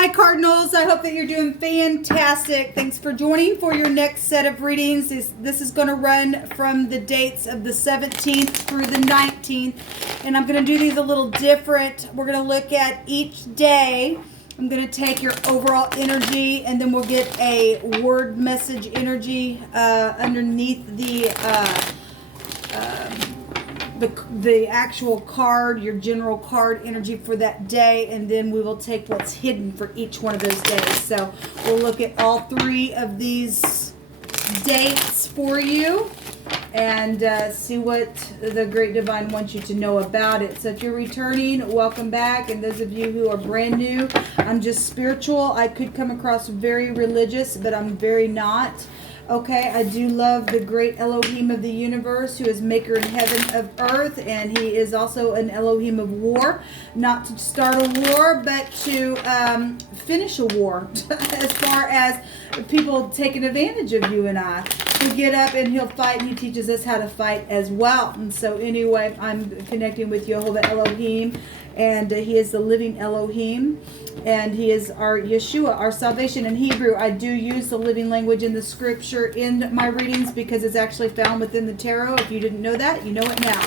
Hi Cardinals, I hope that you're doing fantastic. Thanks for joining for your next set of readings. This is going to run from the dates of the 17th through the 19th. And I'm going to do these a little different. We're going to look at each day. I'm going to take your overall energy and then we'll get a word message energy underneath the actual card, your general card energy for that day, and then we will take what's hidden for each one of those days. So we'll look at all three of these dates for you and see what the Great Divine wants you to know about it. So if you're returning, welcome back. And those of you who are brand new, I'm just spiritual. I could come across very religious, but I'm very not. Okay, I do love the great Elohim of the universe, who is maker in heaven of earth, and he is also an Elohim of war. Not to start a war, but to finish a war, as far as people taking advantage of you and I. He'll get up and he'll fight, and he teaches us how to fight as well. And so anyway, I'm connecting with Jehovah Elohim, and he is the living Elohim. And he is our Yeshua, our salvation in Hebrew. I do use the living language in the scripture in my readings because it's actually found within the tarot. If you didn't know that, you know it now.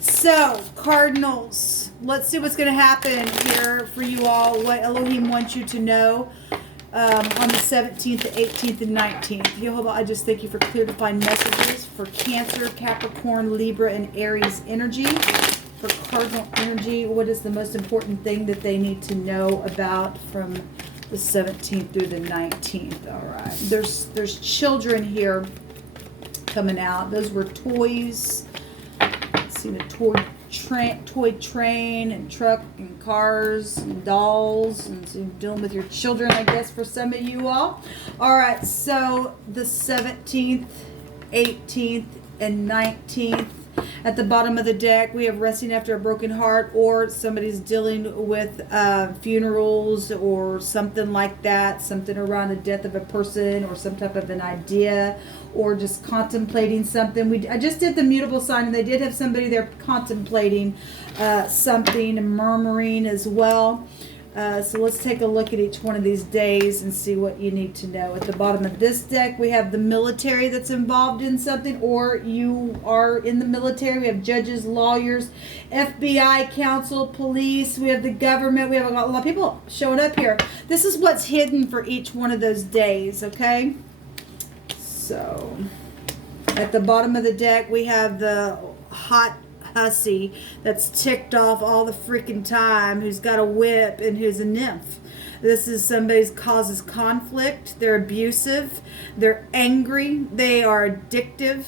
So, Cardinals, let's see what's going to happen here for you all, what Elohim wants you to know on the 17th, the 18th, and 19th. Jehovah, I just thank you for clear defined messages for Cancer, Capricorn, Libra, and Aries energy. For cardinal energy, what is the most important thing that they need to know about from the 17th through the 19th? All right. There's children here coming out. Those were toys. Let's see, the toy train and truck and cars and dolls. And so you're dealing with your children, I guess, for some of you all. All right. So the 17th, 18th, and 19th. At the bottom of the deck, we have resting after a broken heart, or somebody's dealing with funerals or something like that, something around the death of a person or some type of an idea, or just contemplating something. I just did the mutable sign, and they did have somebody there contemplating something and murmuring as well. So let's take a look at each one of these days and see what you need to know. At the bottom of this deck, we have the military that's involved in something, or you are in the military. We have judges, lawyers, FBI, council, police. We have the government. We have a lot of people showing up here. This is what's hidden for each one of those days, okay? So at the bottom of the deck, we have the hot hussy that's ticked off all the freaking time, who's got a whip and who's a nymph. This is somebody who causes conflict. They're abusive. They're angry. They are addictive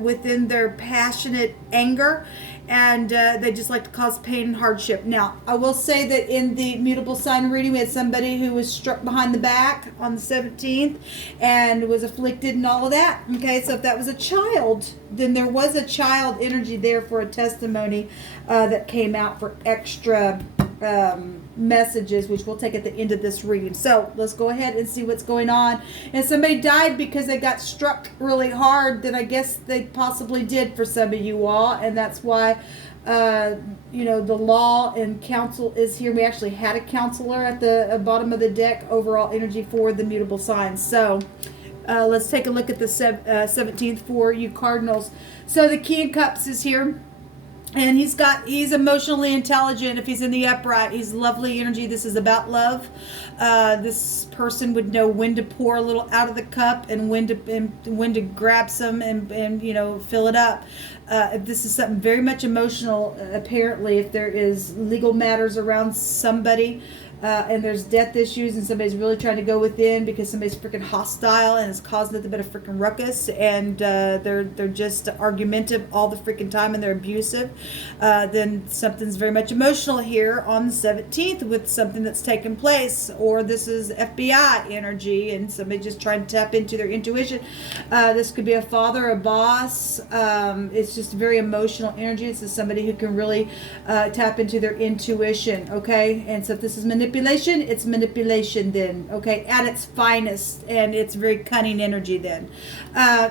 within their passionate anger. And they just like to cause pain and hardship. Now, I will say that in the mutable sign reading, we had somebody who was struck behind the back on the 17th and was afflicted and all of that. Okay, so if that was a child, then there was a child energy there for a testimony that came out for extra messages, which we'll take at the end of this reading. So let's go ahead and see what's going on. And somebody died because they got struck really hard, then I guess they possibly did for some of you all, and that's why the law and counsel is here. We actually had a counselor at the bottom of the deck, overall energy for the mutable signs. So let's take a look at the 17th for you Cardinals. So the King of Cups is here. And he's emotionally intelligent. If he's in the upright, he's lovely energy. This is about love. This person would know when to pour a little out of the cup and when to grab some and fill it up. If this is something very much emotional, apparently, if there is legal matters around somebody, and there's death issues, and somebody's really trying to go within because somebody's freaking hostile and is causing a bit of freaking ruckus, and they're just argumentative all the freaking time, and they're abusive, then something's very much emotional here on the 17th with something that's taken place. Or this is FBI energy and somebody just trying to tap into their intuition. This could be a father, a boss. It's just very emotional energy. This is somebody who can really tap into their intuition, okay? And so if this is manipulation, manipulation, it's manipulation then, okay, at its finest, and it's very cunning energy then.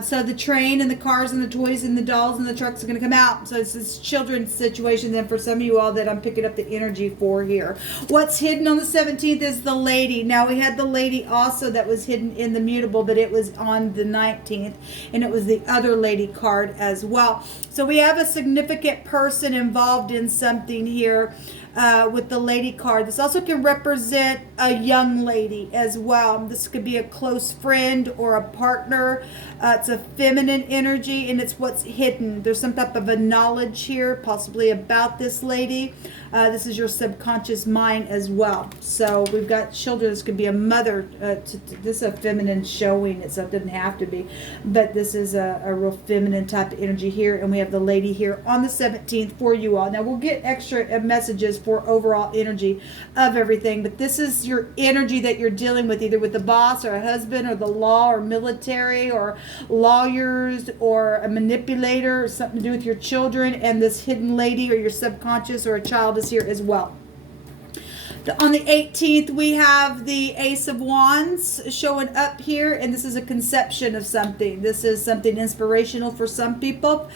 So the train and the cars and the toys and the dolls and the trucks are going to come out. So it's this children's situation then for some of you all that I'm picking up the energy for here. What's hidden on the 17th is the lady. Now we had the lady also that was hidden in the mutable, but it was on the 19th, and it was the other lady card as well. So we have a significant person involved in something here with the lady card. This also can represent a young lady as well. This could be a close friend or a partner. It's a feminine energy, and it's what's hidden. There's some type of a knowledge here, possibly about this lady. This is your subconscious mind as well. So we've got children. This could be a mother. This is a feminine showing. It doesn't have to be, but this is a real feminine type of energy here. And we have the lady here on the 17th for you all. Now we'll get extra messages for overall energy of everything, but this is your energy that you're dealing with, either with the boss or a husband or the law or military or lawyers or a manipulator or something to do with your children. And this hidden lady or your subconscious or a child is here as well. On the 18th, we have the Ace of Wands showing up here, and this is a conception of something. This is something inspirational for some people.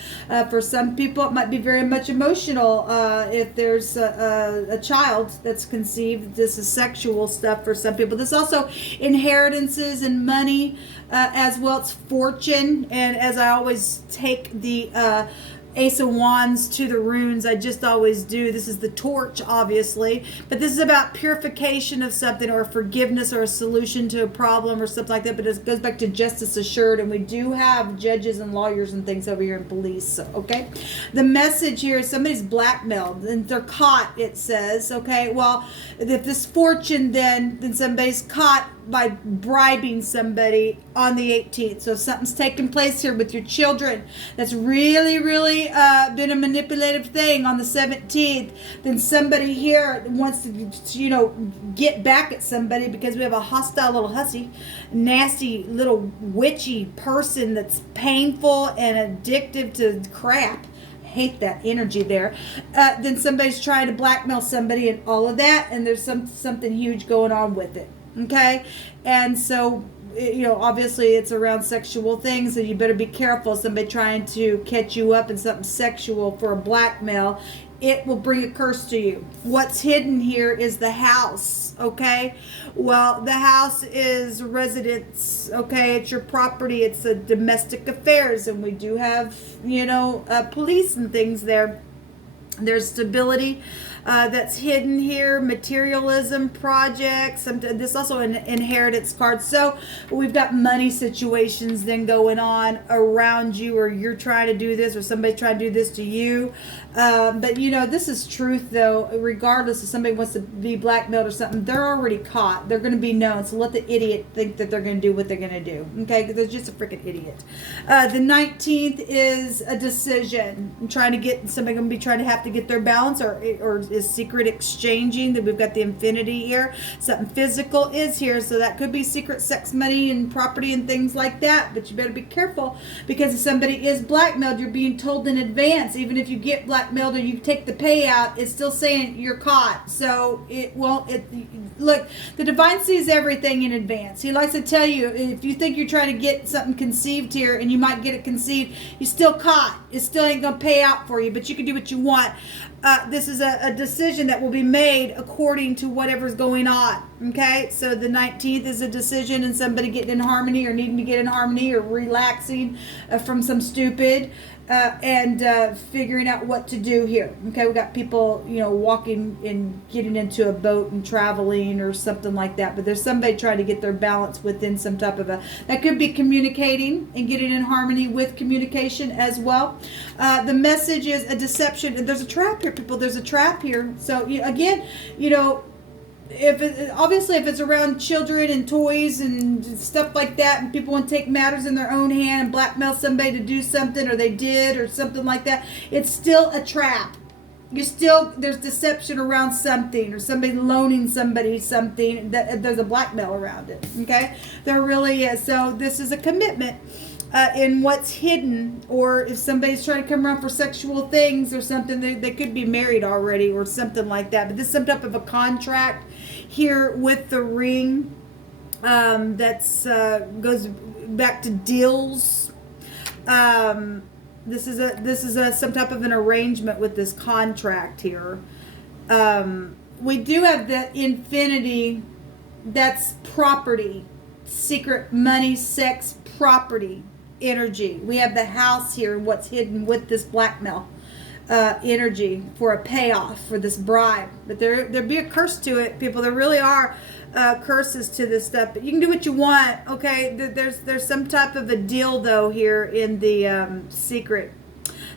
For some people, it might be very much emotional. If there's a child that's conceived, this is sexual stuff for some people. This also inheritances and money, as well as fortune. And as I always take the Ace of Wands to the runes, I just always do. This is the torch, obviously, but this is about purification of something or forgiveness or a solution to a problem or something like that. But it goes back to justice assured, and we do have judges and lawyers and things over here in police. So, okay, the message here is somebody's blackmailed and they're caught. It says, okay, well, if this fortune, then somebody's caught by bribing somebody on the 18th. So if something's taking place here with your children that's really, really been a manipulative thing on the 17th, then somebody here wants to, get back at somebody because we have a hostile little hussy, nasty little witchy person that's painful and addictive to crap. Hate that energy there. Then somebody's trying to blackmail somebody and all of that, and there's something huge going on with it. Okay, and so obviously it's around sexual things, so you better be careful. Somebody trying to catch you up in something sexual for a blackmail, it will bring a curse to you. What's hidden here is the house. Okay, well, the house is residence. Okay, it's your property. It's a domestic affairs, and we do have police and things there. There's stability that's hidden here, materialism, projects. This also an inheritance card. So we've got money situations then going on around you, or you're trying to do this, or somebody's trying to do this to you. But this is truth though. Regardless if somebody wants to be blackmailed or something, they're already caught. They're going to be known. So let the idiot think that they're going to do what they're going to do. Okay, because they're just a freaking idiot. The 19th is a decision. I'm trying to get somebody going to be trying to have to get their balance, or is secret exchanging. That we've got the infinity here. Something physical is here, so that could be secret sex, money, and property and things like that. But you better be careful, because if somebody is blackmailed, you're being told in advance. Even if you get blackmailed or you take the payout, it's still saying you're caught. So it won't. Look, the divine sees everything in advance. He likes to tell you, if you think you're trying to get something conceived here and you might get it conceived, you're still caught. It still ain't gonna pay out for you, but you can do what you want. This is a decision that will be made according to whatever's going on. Okay, so the 19th is a decision, and somebody getting in harmony or needing to get in harmony or relaxing from some stupid and figuring out what to do here. Okay, we got people, walking and getting into a boat and traveling or something like that. But there's somebody trying to get their balance within some type of that could be communicating and getting in harmony with communication as well. The message is a deception, and there's a trap here, people. There's a trap here. So again, if it's around children and toys and stuff like that, and people want to take matters in their own hand and blackmail somebody to do something, or they did, or something like that, it's still a trap. There's deception around something, or somebody loaning somebody something, that there's a blackmail around it. Okay, there really is. So this is a commitment in what's hidden, or if somebody's trying to come around for sexual things or something, they could be married already or something like that. But this is some type of a contract here with the ring. That's goes back to deals. This is a some type of an arrangement with this contract here. We do have the infinity. That's property, secret money, sex, property, energy. We have the house here and what's hidden with this blackmail energy for a payoff for this bribe. But there be a curse to it, people. There really are curses to this stuff. But you can do what you want, okay? There's some type of a deal though here in the secret.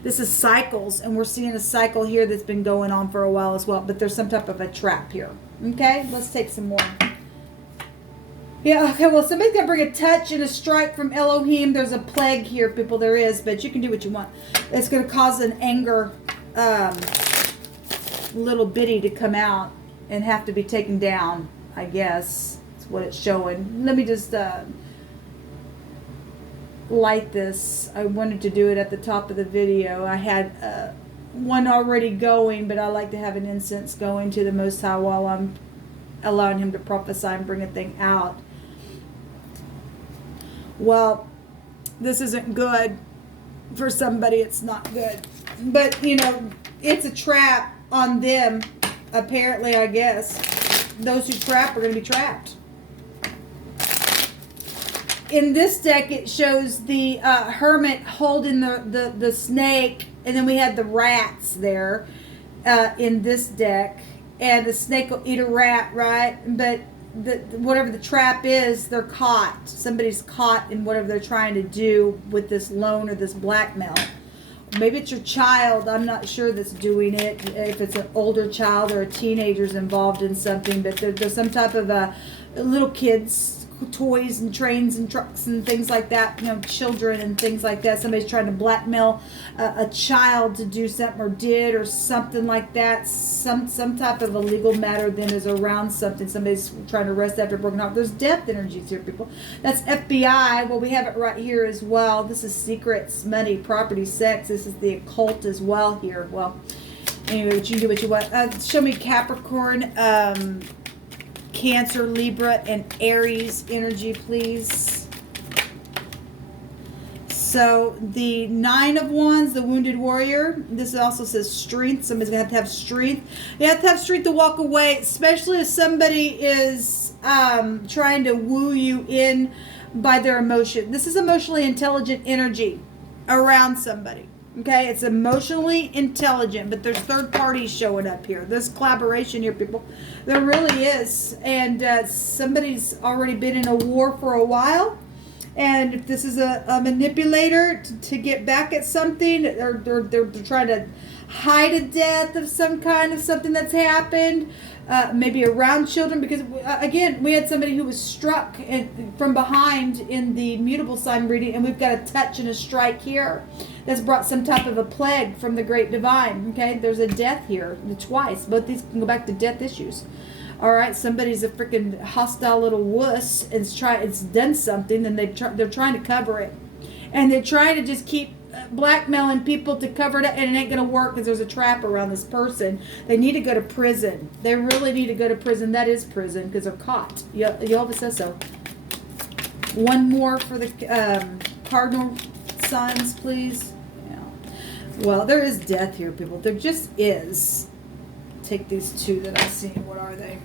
This is cycles, and we're seeing a cycle here that's been going on for a while as well. But there's some type of a trap here. Okay, let's take some more. Yeah, okay, well, somebody's going to bring a touch and a strike from Elohim. There's a plague here, people. There is, but you can do what you want. It's going to cause an anger little bitty to come out and have to be taken down, I guess. That's what it's showing. Let me just light this. I wanted to do it at the top of the video. I had one already going, but I like to have an incense going to the Most High while I'm allowing him to prophesy and bring a thing out. Well, this isn't good for somebody. It's not good, but you know, it's a trap on them, apparently. I guess those who trap are going to be trapped. In this deck, it shows the hermit holding the snake, and then we had the rats there in this deck. And the snake will eat a rat, right? But whatever the trap is, they're caught. Somebody's caught in whatever they're trying to do with this loan or this blackmail. Maybe it's your child. I'm not sure that's doing it. If it's an older child or a teenager's involved in something. But there's some type of a little kids toys and trains and trucks and things like that, you know, children and things like that. Somebody's trying to blackmail a child to do something, or did, or something like that. Some type of a legal matter then is around something. Somebody's trying to arrest after a broken heart. There's death energies here, people. That's FBI. Well, we have it right here as well. This is secrets, money, property, sex. This is the occult as well here. Well, anyway, you can do what you want. Show me Capricorn, Cancer, Libra, and Aries energy, please. So the Nine of Wands, the Wounded Warrior. This also says strength. Somebody's going to have strength. You have to have strength to walk away, especially if somebody is trying to woo you in by their emotion. This is emotionally intelligent energy around somebody. Okay, it's emotionally intelligent, but there's third parties showing up here. There's collaboration here, people. There really is. And somebody's already been in a war for a while. And if this is a manipulator to get back at something, they're trying to hide a death of some kind of something that's happened. Maybe around children, because again, we had somebody who was struck from behind in the mutable sign reading, and we've got a touch and a strike here that's brought some type of a plague from the great divine. Okay, there's a death here twice. Both these can go back to death issues. All right, somebody's a freaking hostile little wuss and it's done something, and they're trying to cover it, and they're trying to just keep blackmailing people to cover it up, and it ain't gonna work because there's a trap around this person. They need to go to prison. They really need to go to prison. That is prison, because they're caught. Jehovah says so. One more for the cardinal signs, please. Yeah. Well, there is death here, people. There just is. Take these two that I've seen. What are they?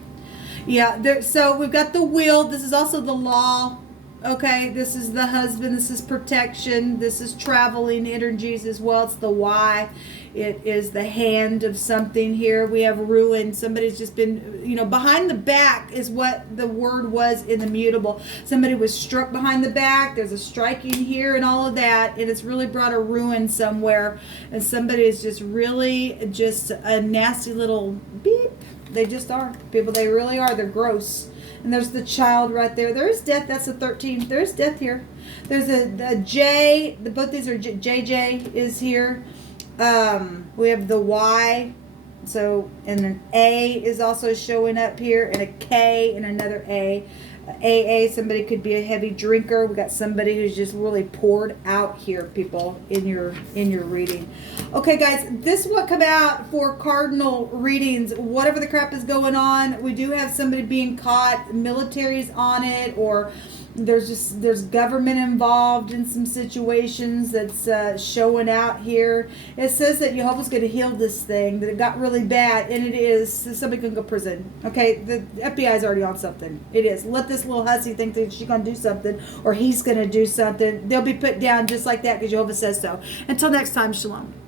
Yeah. So we've got the wheel. This is also the law. Okay, this is the husband, this is protection, this is traveling energies as well. It's the Y. It is the hand of something here. We have ruin. Somebody's just been, you know, behind the back is what the word was in the mutable. Somebody was struck behind the back. There's a striking here and all of that. And it's really brought a ruin somewhere. And somebody is just really just a nasty little beep. They just are. People, they really are. They're gross. And there's the child right there. There is death. That's a 13. There's death here. There's a J. Both these are JJ is here. We have the Y. So, and an A is also showing up here, and a K and another A. AA. Somebody could be a heavy drinker. We got somebody who's just really poured out here, people, in your reading. Okay, guys, this is what come out for cardinal readings. Whatever the crap is going on, we do have somebody being caught. Military's on it, or there's government involved in some situations that's showing out here. It says that Jehovah's going to heal this thing, that it got really bad, and it is. Somebody can go to prison. Okay, the FBI is already on something. It is. Let this little hussy think that she's going to do something, or he's going to do something. They'll be put down just like that because Jehovah says so. Until next time, shalom.